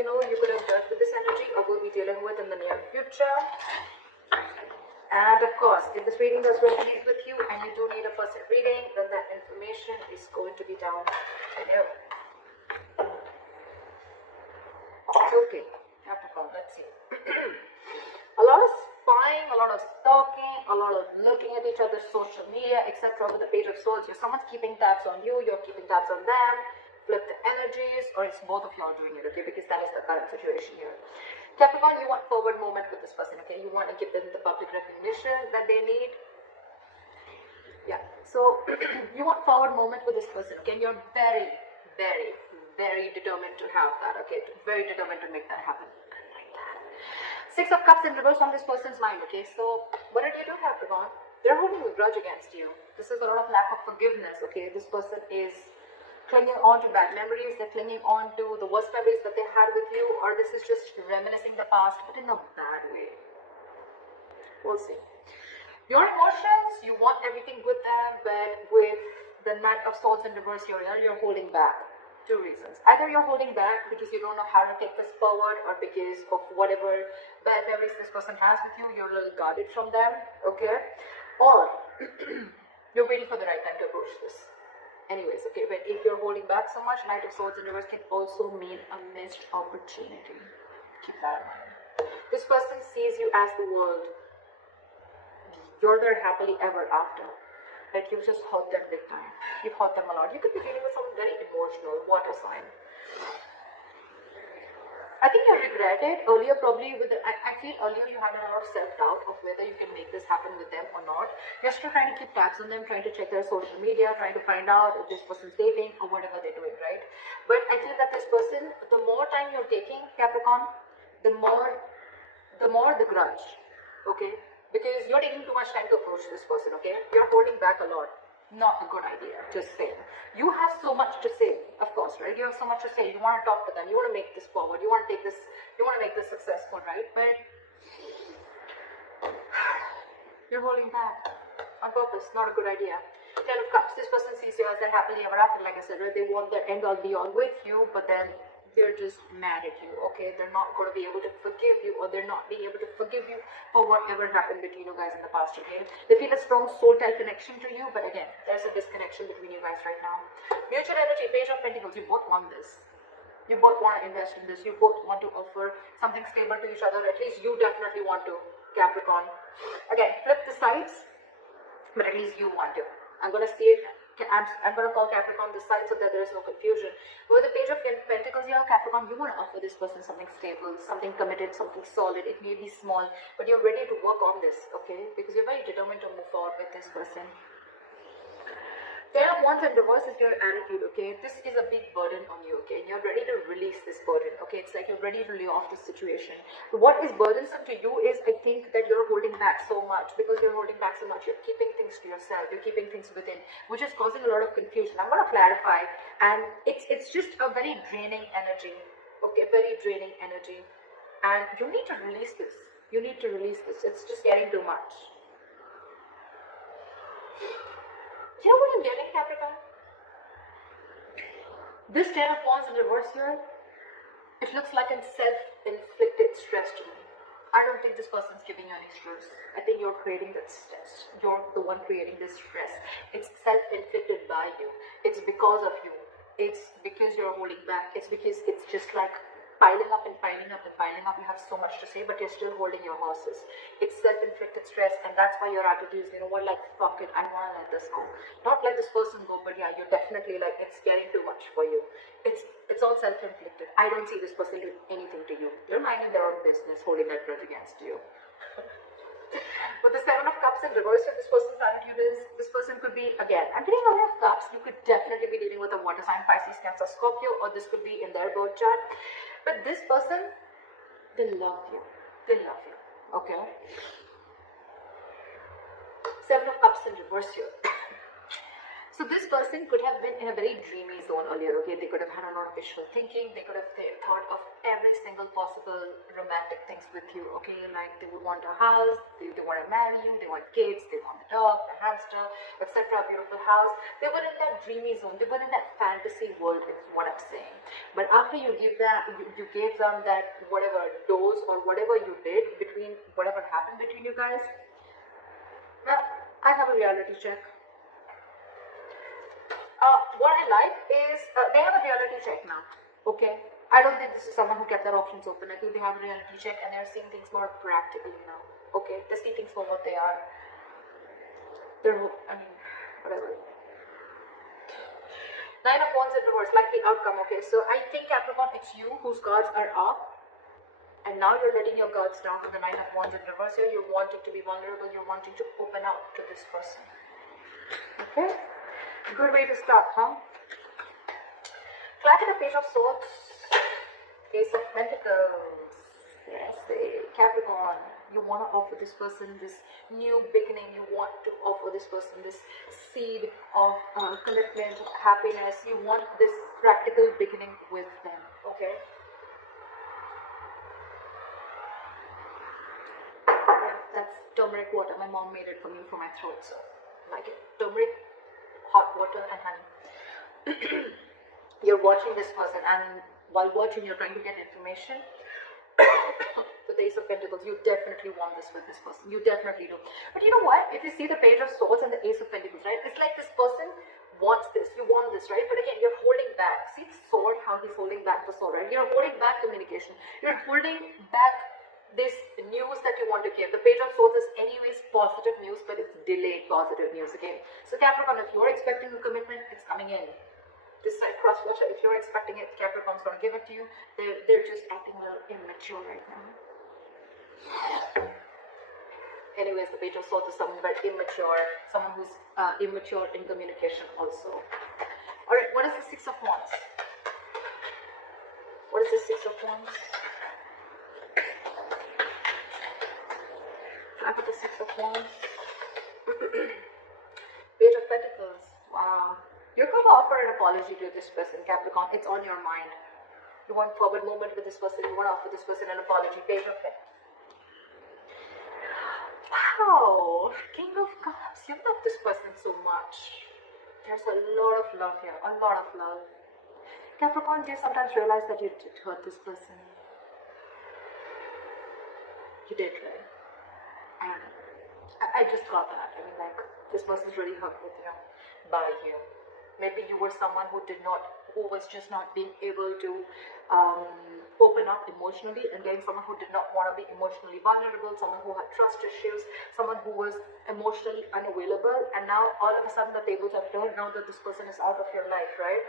you know you could have dealt with this energy or will be dealing with in the near future. And of course, if this reading does resonate with you and you do need a person reading, then that information is going to be down below. Okay, Capricorn, let's see. A lot of spying, a lot of stalking, a lot of looking at each other's social media, etc. With the Page of Swords, someone's keeping tabs on you, you're keeping tabs on them. Flip the energies, or it's both of y'all doing it, okay? Because that is the current situation here. Capricorn, you want forward movement with this person, okay? You want to give them the public recognition that they need. Yeah, so you want forward movement with this person, okay? You're very, very, very determined to have that, okay? Very determined to make that happen. Like that. Six of Cups in reverse on this person's mind, okay? So what did you do, Capricorn? They're holding a grudge against you. This is a lot of lack of forgiveness, okay? This person is clinging on to bad memories, they're clinging on to the worst memories that they had with you, or this is just reminiscing the past, but in a bad way. We'll see. Your emotions, you want everything with them, but with the Knight of Swords in reverse here, you're holding back. Two reasons. Either you're holding back because you don't know how to take this forward, or because of whatever bad memories this person has with you, you're a little guarded from them, okay? Or you're waiting for the right time to approach this. Anyways, okay, but if you're holding back so much, Knight of Swords in reverse can also mean a missed opportunity. Keep that in mind. This person sees you as the world. You're their happily ever after. Like, you've just hurt them big time. You've hurt them a lot. You could be dealing with someone very emotional, water sign. I think you regret it earlier, probably with the, I feel earlier you had a lot of self-doubt of whether you can make this happen with them or not. You're still trying to keep tabs on them, trying to check their social media, trying to find out if this person's dating or whatever they're doing, right? But I feel that this person, the more time you're taking, Capricorn, the more the grudge, okay? Because you're taking too much time to approach this person, okay? You're holding back a lot. Not a good idea, just saying. You have so much to say, of course, right? You have so much to say. You want to talk to them. You want to make this forward. You want to take this, you want to make this successful, right? But you're holding back on purpose. Not a good idea. Ten of Cups. This person sees you as their happily ever after, like I said, right? They want their end all be all with you, but then they're just mad at you, okay? They're not going to be able to forgive you, or they're not being able to forgive you for whatever happened between you guys in the past, okay? They feel a strong soul-type connection to you, but again, there's a disconnection between you guys right now. Mutual energy, Page of Pentacles, you both want this. You both want to invest in this. You both want to offer something stable to each other. At least you definitely want to, Capricorn. Again, flip the sides, but at least you want to. I'm going to see it. I'm going to call Capricorn this side so that there is no confusion. With the Page of Pentacles here, Capricorn, you want to offer this person something stable, something committed, something solid. It may be small, but you're ready to work on this, okay? Because you're very determined to move forward with this person. Ten of Wands in reverse is your attitude, okay? This is a big burden on you, okay? And you're ready to release this burden, okay? It's like you're ready to lay off this situation. What is burdensome to you is, I think, that you're holding back so much. Because you're holding back so much, you're keeping things to yourself, you're keeping things within, which is causing a lot of confusion. I'm going to clarify, and it's just a very draining energy, okay? Very draining energy. And you need to release this. You need to release this. It's just getting too much. You know what I'm getting, Capricorn? This Ten of Wands in reverse here, it looks like a self-inflicted stress to me. I don't think this person's giving you any stress. I think you're creating that stress. You're the one creating this stress. It's self-inflicted by you. It's because of you. It's because you're holding back. It's because it's just like piling up and piling up and piling up. You have so much to say, but you're still holding your horses. It's self-inflicted stress, and that's why your attitude is, you know what, like, fuck it, I want to let this go. Not let this person go, but yeah, you're definitely like, it's getting too much for you. It's all self-inflicted. I don't see this person doing anything to you. They're minding their own business, holding that grudge against you. But the Seven of Cups in reverse of this person's attitude is, this person could be, again, I'm getting a lot of cups. You could definitely be dealing with a water sign, Pisces, Cancer, Scorpio, or this could be in their birth chart. But this person, they love you. They love you. Okay? Seven of Cups in reverse here. So this person could have been in a very dreamy zone earlier, okay? They could have had a lot of visual thinking. They could have thought of every single possible romantic things with you, okay? Like they would want a house, they want to marry you, they want kids, they want the dog, the hamster, etc. Beautiful house. They were in that dreamy zone. They were in that fantasy world, is what I'm saying. But after you give that, you gave them that whatever dose or whatever you did between whatever happened between you guys. Now, I have a reality check. What I like is they have a reality check now, okay? I don't think this is someone who kept their options open. I think they have a reality check and they're seeing things more practically now, okay? They see things for what they are. I mean, whatever. Nine of Wands in reverse, like the outcome, okay? So I think Capricorn, it's you whose guards are up. And now you're letting your guards down with the Nine of Wands in reverse here. You're wanting to be vulnerable. You're wanting to open up to this person, okay? Good way to start, huh? Clack at the Page of Swords, Ace of Pentacles. Yes, Capricorn, you want to offer this person this new beginning. You want to offer this person this seed of commitment, happiness. You want this practical beginning with them, okay? Yeah, that's turmeric water. My mom made it for me for my throat, so I like it. Turmeric, hot water and honey. You're watching this person, and while watching you're trying to get information. So the Ace of Pentacles, you definitely want this with this person. You definitely do. But you know what? If you see the Page of Swords and the Ace of Pentacles, right? It's like this person wants this. You want this, right? But again, you're holding back. See the sword, how he's holding back the sword, right? You're holding back communication. You're holding back this news that you want to give. The Page of Swords is anyways positive news, but it's delayed positive news again. So Capricorn, if you're expecting a commitment, it's coming in. This side cross watcher, if you're expecting it, Capricorn's going to give it to you. They're just acting a little immature right now. Anyways, the Page of Swords is someone very immature, someone who's immature in communication also. Alright, what is the Six of Wands? What is the Six of Wands? I put the Six of Wands. Page of Pentacles. Wow. You're going to offer an apology to this person, Capricorn. It's on your mind. You want forward movement with this person. You want to offer this person an apology. Page of Pentacles. Wow. King of Cups. You love this person so much. There's a lot of love here. A lot of love. Capricorn, do you sometimes realize that you did hurt this person? You did, right? And I just got that. I mean, like, this person's really hurt with you, by you. Maybe you were someone who was just not being able to open up emotionally, and getting someone who did not want to be emotionally vulnerable, someone who had trust issues, someone who was emotionally unavailable, and now all of a sudden the tables have turned now that this person is out of your life, right?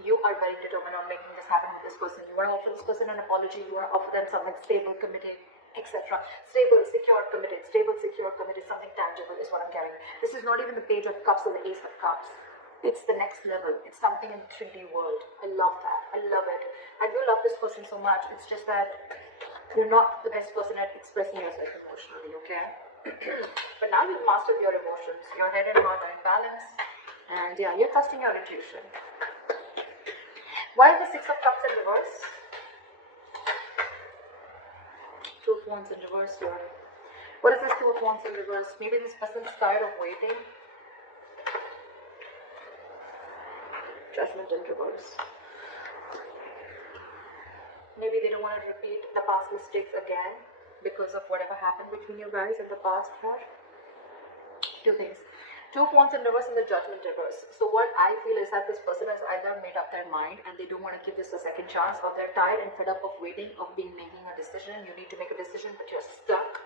You are very determined on making this happen with this person. You want to offer this person an apology. You want to offer them something stable, committed, etc. Stable, secure, committed. Stable, secure, committed. Something tangible is what I'm getting. This is not even the Page of Cups or the Ace of Cups. It's the next level. It's something in the 3D world. I love that. I love it. I do love this person so much. It's just that you're not the best person at expressing yourself emotionally, okay? But now you've mastered your emotions. Your head and heart are in balance. And yeah, you're trusting your intuition. Why is the Six of Cups in reverse? Two of Wands in reverse here. What is this Two of Wands in reverse? Maybe this person's tired of waiting. Judgment in reverse. Maybe they don't want to repeat the past mistakes again because of whatever happened between you guys in the past here. Two things. Two of Wands in reverse and the Judgment reverse. So what I feel is that this person has either made up their mind and they don't want to give this a second chance, or they're tired and fed up of waiting, of making a decision. You need to make a decision, but you're stuck.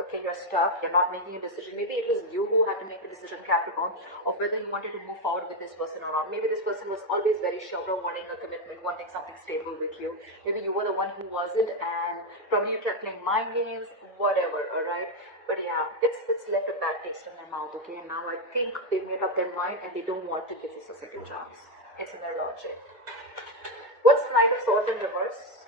Okay, you're stuck, you're not making a decision. Maybe it was you who had to make the decision, Capricorn, of whether you wanted to move forward with this person or not. Maybe this person was always very sure of wanting a commitment, wanting something stable with you. Maybe you were the one who wasn't, and probably you kept playing mind games, whatever, alright? But yeah, it's left a bad taste in their mouth, okay? And now I think they've made up their mind and they don't want to give this a second chance. It's in their logic. What's the Knight of Swords in reverse?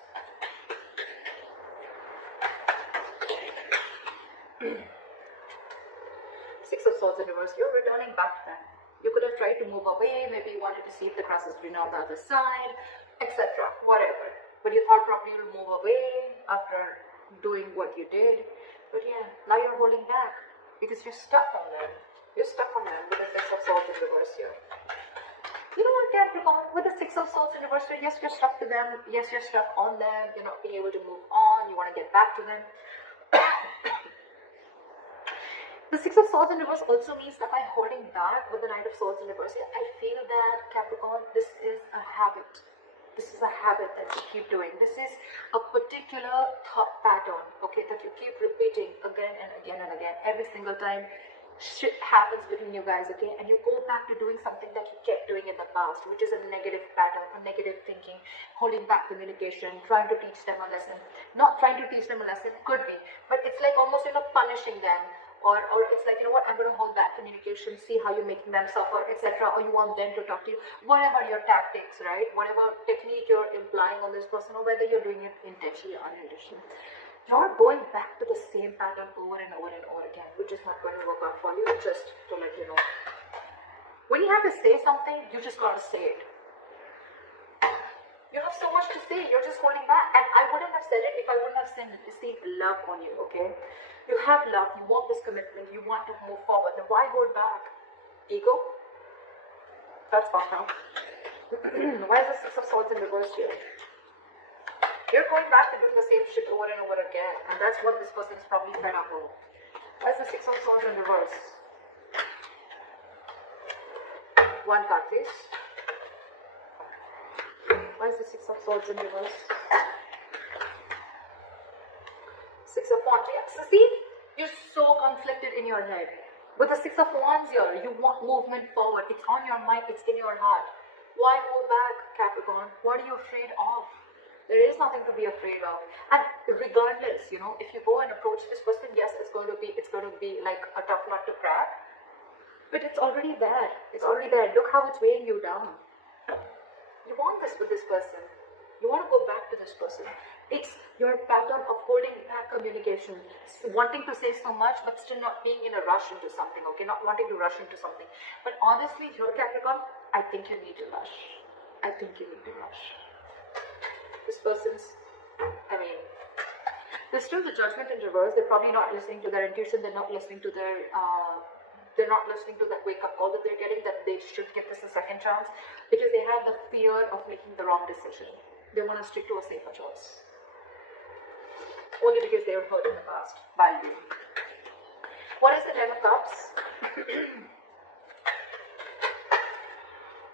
Six of Swords in reverse. You're returning back to them. You could have tried to move away. Maybe you wanted to see if the grass is greener on the other side, etc. Whatever. But you thought probably you'll move away after doing what you did. But yeah, now you're holding back because you're stuck on them. You're stuck on them with the Six of Swords in reverse here. You know what, Capricorn? With the Six of Swords in reverse here, yes, you're stuck to them. Yes, you're stuck on them. You're not being able to move on. You want to get back to them. The Six of Swords in reverse also means that by holding back with the Knight of Swords in reverse, I feel that, Capricorn, this is a habit. This is a habit that you keep doing. This is a particular thought pattern, okay, that you keep repeating again and again and again. Every single time shit happens between you guys, okay, and you go back to doing something that you kept doing in the past, which is a negative pattern, a negative thinking, holding back communication, trying to teach them a lesson. Not trying to teach them a lesson, could be, but it's like almost, punishing them. Or it's like, I'm going to hold back communication, see how you're making them suffer, etc. Or you want them to talk to you. Whatever your tactics, right? Whatever technique you're implying on this person, or whether you're doing it intentionally or unintentionally. You're going back to the same pattern over and over and over again, which is not going to work out for you, just to let you know. When you have to say something, you just got to say it. You have so much to say, you're just holding back. And I wouldn't have said it if I wouldn't have seen love on you, okay? You have love, you want this commitment, you want to move forward. Then why hold back? Ego? That's fine now. Why is the Six of Swords in reverse here? You're going back to doing the same shit over and over again. And that's what this person is probably fed up with. Why is the Six of Swords in reverse? One card, please. Why is the Six of Swords in reverse? Six of Wands. Yeah. So see, you're so conflicted in your head. With the Six of Wands here, you want movement forward. It's on your mind, it's in your heart. Why hold back, Capricorn? What are you afraid of? There is nothing to be afraid of. And regardless, if you go and approach this person, yes, it's going to be like a tough nut to crack. But it's already there. It's already there. Look how it's weighing you down. You want this with this person. You want to go back to this person. It's your pattern of holding back communication, wanting to say so much but still not being in a rush into something, okay? Not wanting to rush into something. But honestly, here, Capricorn, I think you need to rush. I think you need to rush. This person's, there's still the Judgment in reverse. They're probably not listening to their intuition. They're not listening to their they're not listening to that wake-up call that they're getting, that they should give this a second chance, because they have the fear of making the wrong decision. They want to stick to a safer choice. Only because they were hurt in the past by you. What is the Ten of Cups?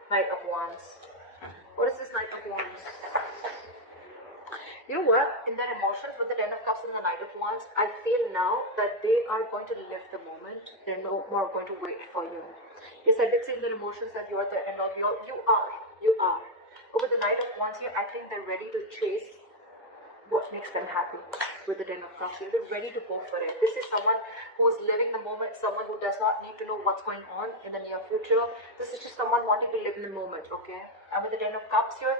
Knight of Wands. What is this Knight of Wands? You know what? In their emotions with the Ten of Cups and the Knight of Wands, I feel now that they are going to live the moment. They're no more going to wait for you. Yes, I did say in their emotions that you are there, and not you are. But with the Knight of Wands here, I think they're ready to chase what makes them happy. With the Ten of Cups here, they're ready to go for it. This is someone who is living the moment, someone who does not need to know what's going on in the near future. This is just someone wanting to live in the moment, okay? And with the Ten of Cups here,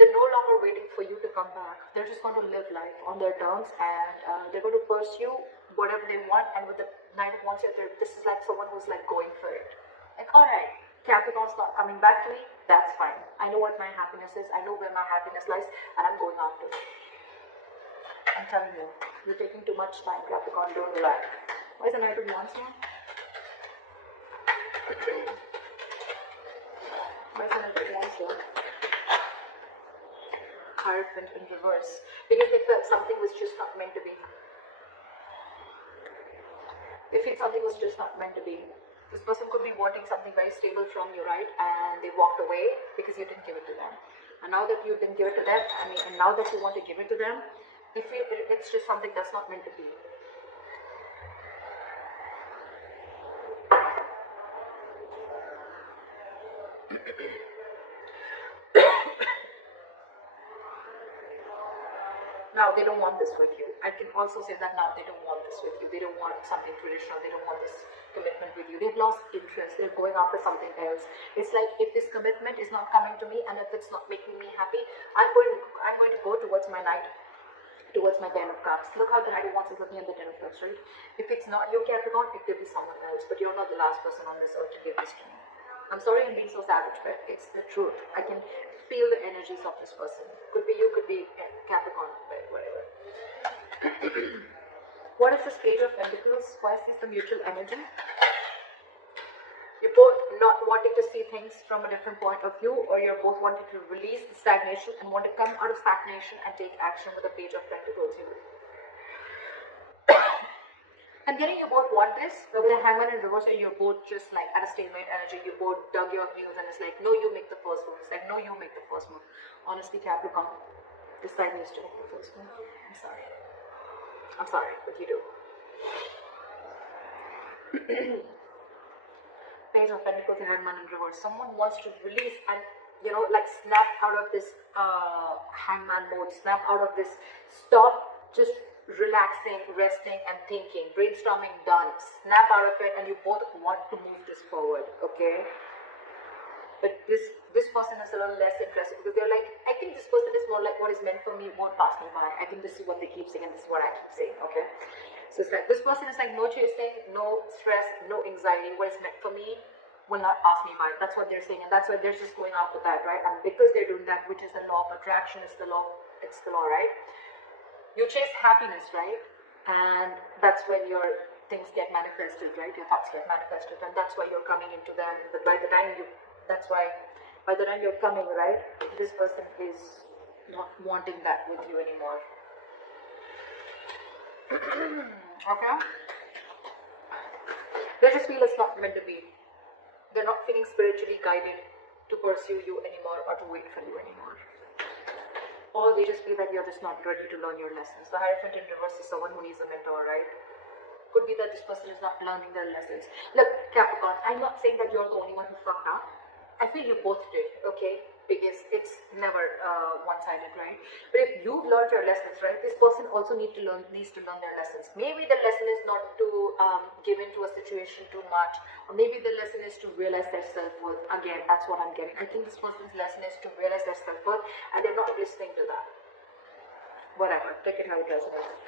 they're no longer waiting for you to come back. They're just going to live life on their terms, and they're going to pursue whatever they want. And with the Knight of Wands here, this is like someone who's like going for it. Like, alright, Capricorn's not coming back to me, that's fine. I know what my happiness is, I know where my happiness lies, and I'm going after it. I'm telling you, you're taking too much time, Capricorn, don't relax. Why is the Knight of Wands here? Why is the Knight of Wands here? Hierophant in reverse, because they felt something was just not meant to be. They feel something was just not meant to be. This person could be wanting something very stable from you, right? And they walked away because you didn't give it to them. And now that you didn't give it to them, and now that you want to give it to them, they feel it's just something that's not meant to be. Now they don't want this with you. I can also say that now they don't want this with you. They don't want something traditional. They don't want this commitment with you. They've lost interest. They're going after something else. It's like, if this commitment is not coming to me and if it's not making me happy, I'm going to go towards my Knight, towards my Ten of Cups. Look how the Knight of Wands is looking at the Ten of Cups, right? If it's not your Capricorn, it could be someone else. But you're not the last person on this earth to give this to me. I'm sorry I'm being so savage, but it's the truth. I can feel the energies of this person. Could be you, could be Capricorn, but whatever. What is this Page of Pentacles? Why is this the mutual energy? You're both not wanting to see things from a different point of view, or you're both wanting to release the stagnation and want to come out of stagnation and take action with the Page of Pentacles here. I'm getting you both want this, but with the Hangman in reverse, you're both just like at a stalemate energy. You both dug your heels and it's like, no, you make the first move. It's like, no, you make the first move. Honestly, Capricorn, this side needs to make the first move. I'm sorry. I'm sorry, but you do. Page of Pentacles and Hangman in reverse. Someone wants to release and, you know, like snap out of this Hangman mode. Snap out of this. Stop just relaxing, resting and thinking, brainstorming done, snap out of it, and you both want to move this forward, okay? But this person is a little less interested because they're like, I think this person is more like what is meant for me won't pass me by. I think this is what they keep saying and this is what I keep saying, okay? So it's like this person is like no chasing, no stress, no anxiety. What is meant for me will not pass me by. That's what they're saying, and that's why they're just going after that, right? And because they're doing that, which is the law of attraction, it's the law, right? You chase happiness, right? And that's when your things get manifested, right? Your thoughts get manifested, and that's why you're coming into them. But by the time you're coming, right, this person is not wanting that with you anymore. Okay? They just feel it's not meant to be. They're not feeling spiritually guided to pursue you anymore or to wait for you anymore. Or they just feel that you're just not ready to learn your lessons. The Hierophant in reverse is someone who needs a mentor, right? Could be that this person is not learning their lessons. Look, Capricorn, I'm not saying that you're the only one who fucked up. I feel you both did, okay? Because it's never one-sided, right? But if you've learned your lessons, right, this person also needs to learn their lessons. Maybe the lesson is not to give into a situation too much, or maybe the lesson is to realize their self-worth. Again, that's what I'm getting. I think this person's lesson is to realize their self-worth, and they're not listening to that. Whatever, take it how it resonates.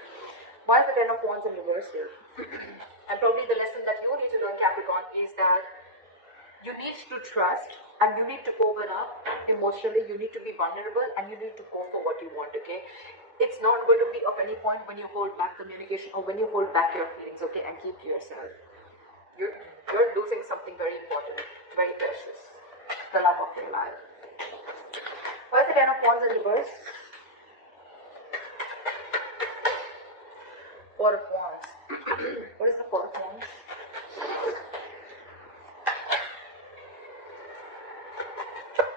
Why is the Ten of Wands in reverse here? And probably the lesson that you need to learn, Capricorn, is that you need to trust and you need to open up emotionally. You need to be vulnerable and you need to go for what you want, okay? It's not going to be of any point when you hold back communication or when you hold back your feelings, okay, and keep to yourself. You're losing something very important, very precious, the love of your life. Why is the Ten of Wands in reverse? Four of Wands. What is the Four of Wands?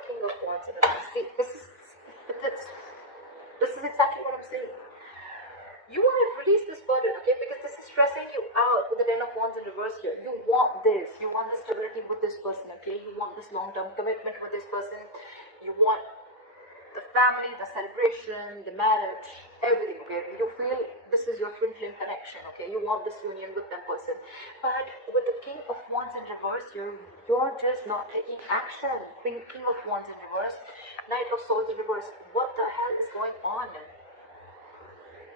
King of Wands in reverse. See, this is exactly what I'm saying. You want to release this burden, okay? Because this is stressing you out with the Ten of Wands in reverse here. You want this. You want the stability with this person, okay? You want this long-term commitment with this person. You want the family, the celebration, the marriage, everything, okay? You feel this is your twin flame connection, okay? You want this union with that person. But with the King of Wands in reverse, you're just not taking action. King of Wands in reverse, Knight of Swords in reverse. What the hell is going on?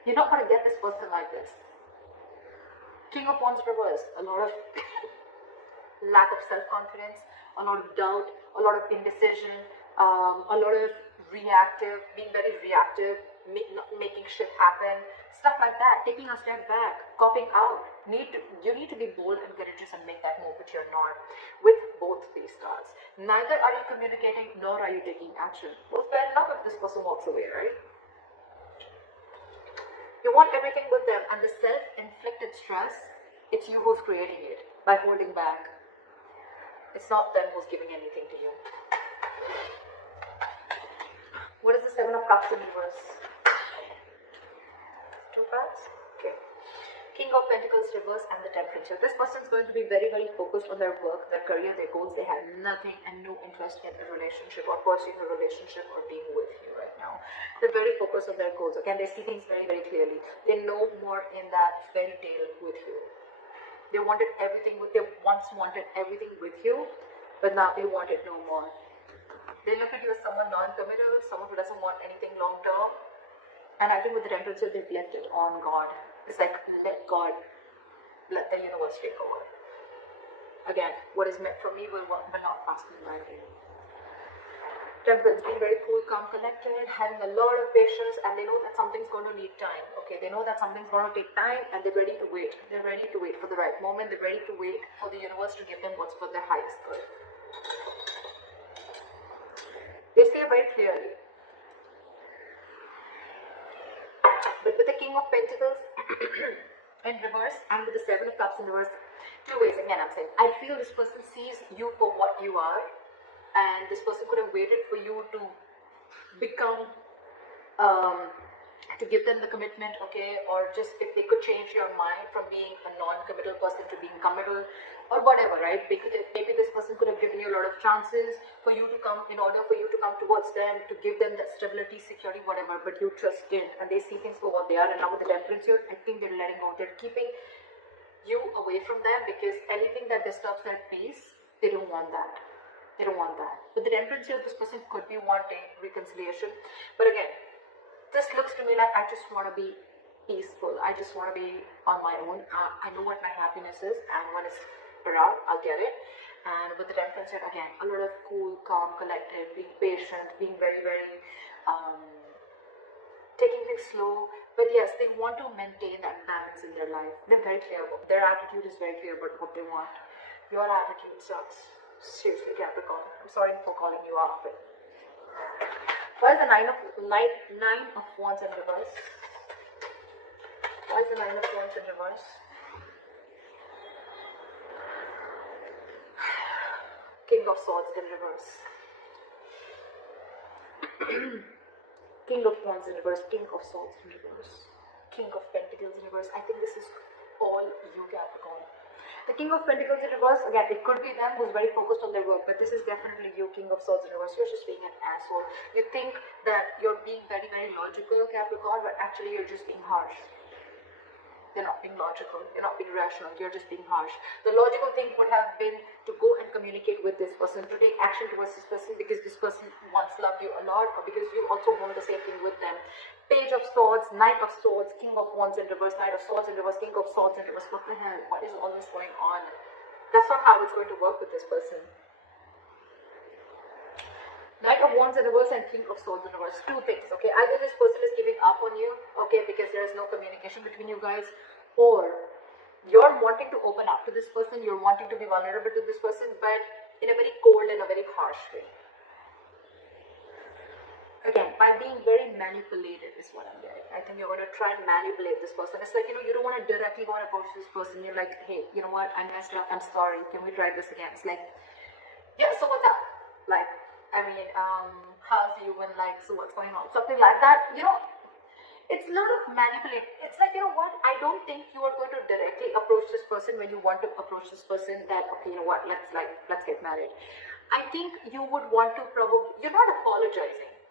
You're not going to get this person like this. King of Wands in reverse, a lot of lack of self-confidence, a lot of doubt, a lot of indecision, a lot of being very reactive, making shit happen, stuff like that, taking a step back, copping out. You need to be bold and courageous and make that move, which you're not with both these cards. Neither are you communicating nor are you taking action. Well, fair enough if this person walks away, right? You want everything with them, and the self-inflicted stress, it's you who's creating it by holding back. It's not them who's giving anything to you. What is the Seven of Cups in reverse? Two cards? Okay. King of Pentacles reverse and the Temperance. This person is going to be very, very focused on their work, their career, their goals. They have nothing and no interest in a relationship or pursuing a relationship or being with you right now. They're very focused on their goals. Okay, and they see things very, very clearly. They know more in that fairy tale with you. They once wanted everything with you, but now they want it no more. They look at you as someone non-committal, someone who doesn't want anything long-term. And I think with the Temperance, they've left it on God. It's like, let God, let the universe take over. Again, what is meant for me will not pass me by. Temperance, being very cool, calm, collected, having a lot of patience, and they know that something's going to need time. Okay, they know that something's going to take time, and they're ready to wait. They're ready to wait for the right moment. They're ready to wait for the universe to give them what's for their highest good. They say very clearly. But with the King of Pentacles in reverse and with the Seven of Cups in reverse, two ways. Again, I'm saying, I feel this person sees you for what you are, and this person could have waited for you to become, to give them the commitment, okay, or just if they could change your mind from being a non-committal person to being committal, or whatever, right? Because maybe this person could have given you a lot of chances for you to come, in order for you to come towards them, to give them that stability, security, whatever, but you just didn't, and they see things for what they are. And now with the Temperance here, I think they're letting go. They're keeping you away from them, because anything that disturbs their peace, they don't want that. They don't want that. With the Temperance here, this person could be wanting reconciliation. But again, this looks to me like I just want to be peaceful. I just want to be on my own. I know what my happiness is, and when it's around, I'll get it. And with the Temperance here, again, a lot of cool, calm, collected, being patient, being very, very, taking things slow. But yes, they want to maintain that balance in their life. They're very clear about, their attitude is very clear about what they want. Your attitude sucks. Seriously, Capricorn. I'm sorry for calling you out, but why is the Nine of Wands in reverse? Why is the Nine of Wands in reverse? King of Swords in reverse. King of Wands in reverse. King of Swords in reverse. King of Pentacles in reverse. I think this is all you, Capricorn. The King of Pentacles in reverse, again, it could be them who's very focused on their work, but this is definitely you, King of Swords in reverse. You're just being an asshole. You think that you're being very, very logical, Capricorn, but actually you're just being harsh. You're not being logical. You're not being rational. You're just being harsh. The logical thing would have been to go and communicate with this person, to take action towards this person, because this person once loved you a lot, or because you also want the same thing with them. Page of Swords, Knight of Swords, King of Wands in reverse, Knight of Swords in reverse, King of Swords in reverse. What the hell? What is all this going on? That's not how it's going to work with this person. Knight of Wands in reverse and King of Swords in reverse. Two things, okay? Either this person is giving up on you, okay, because there is no communication between you guys, or you're wanting to open up to this person, you're wanting to be vulnerable to this person, but in a very cold and a very harsh way. Again, by being very manipulative is what I'm getting. I think you're going to try and manipulate this person. It's like, you know, you don't want to directly go and approach this person. You're like, hey, you know what? I messed up. I'm sorry. Can we try this again? It's like, yeah, so what's up? Like, I mean, how's you and like, so what's going on? Something like that. You know, it's a lot of manipulate. It's like, you know what? I don't think you are going to directly approach this person when you want to approach this person that, okay, you know what? Let's get married. I think you would want to probably, you're not apologizing.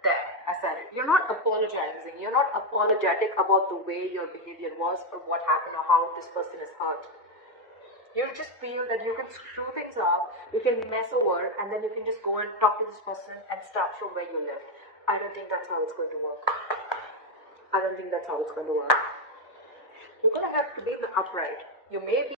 There, I said it. You're not apologizing. You're not apologetic about the way your behavior was or what happened or how this person is hurt. You just feel that you can screw things up, you can mess over, and then you can just go and talk to this person and start from where you left. I don't think that's how it's going to work. I don't think that's how it's going to work. You're going to have to be in the upright. You may be